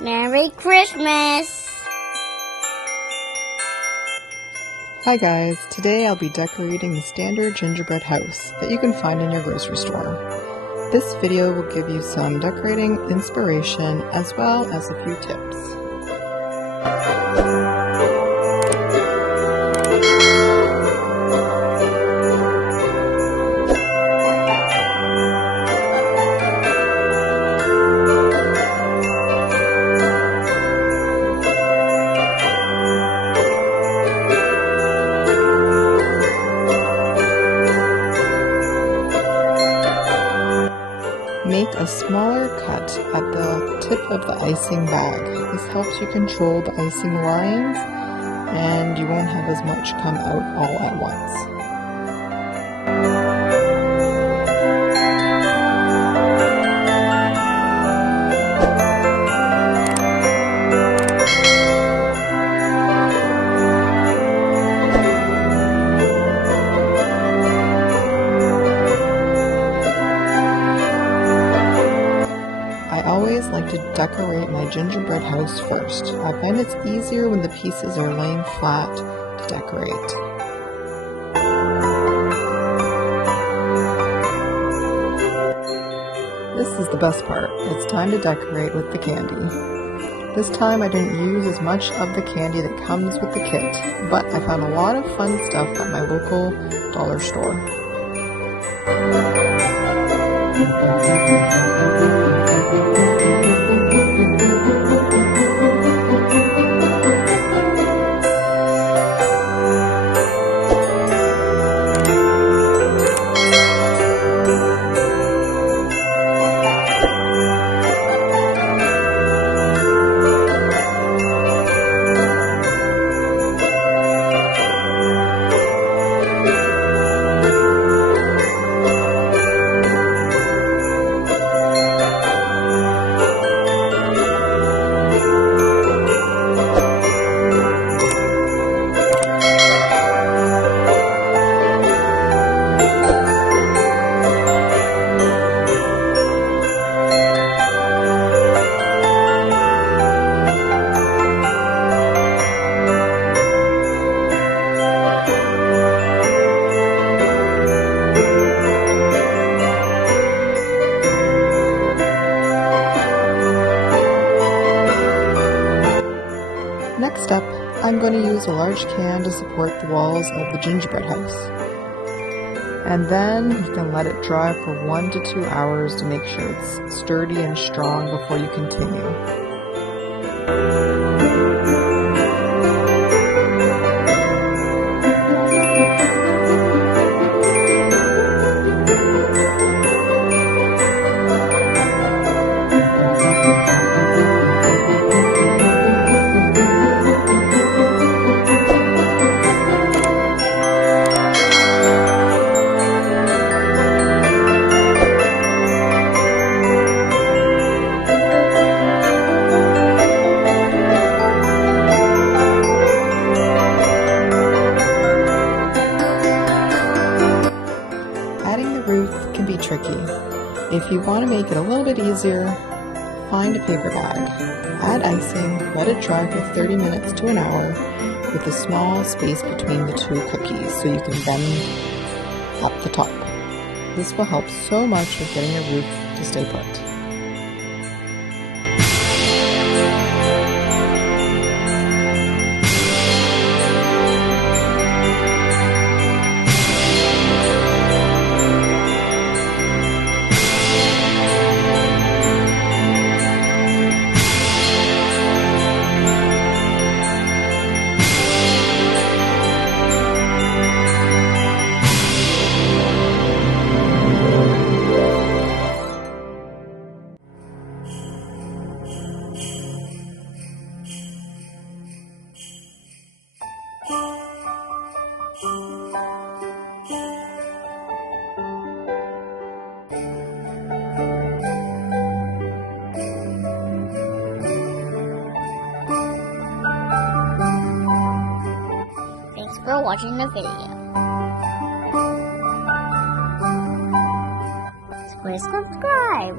Merry Christmas! Hi guys, today I'll be decorating the standard gingerbread house that you can find in your grocery store. This video will give you some decorating inspiration as well as a few tips. Make a smaller cut at the tip of the icing bag. This helps you control the icing lines and you won't have as much come out all at once. I always like to decorate my gingerbread house first. I find it's easier when the pieces are laying flat to decorate. This is the best part. It's time to decorate with the candy. This time I didn't use as much of the candy that comes with the kit, but I found a lot of fun stuff at my local dollar store. Next up, I'm going to use a large can to support the walls of the gingerbread house. And then you can let it dry for 1 to 2 hours to make sure it's sturdy and strong before you continue. Adding the roof can be tricky. If you want to make it a little bit easier, find a paper bag. Add icing, let it dry for 30 minutes to an hour with a small space between the two cookies so you can bend up the top. This will help so much with getting your roof to stay put. for watching the video. Please subscribe.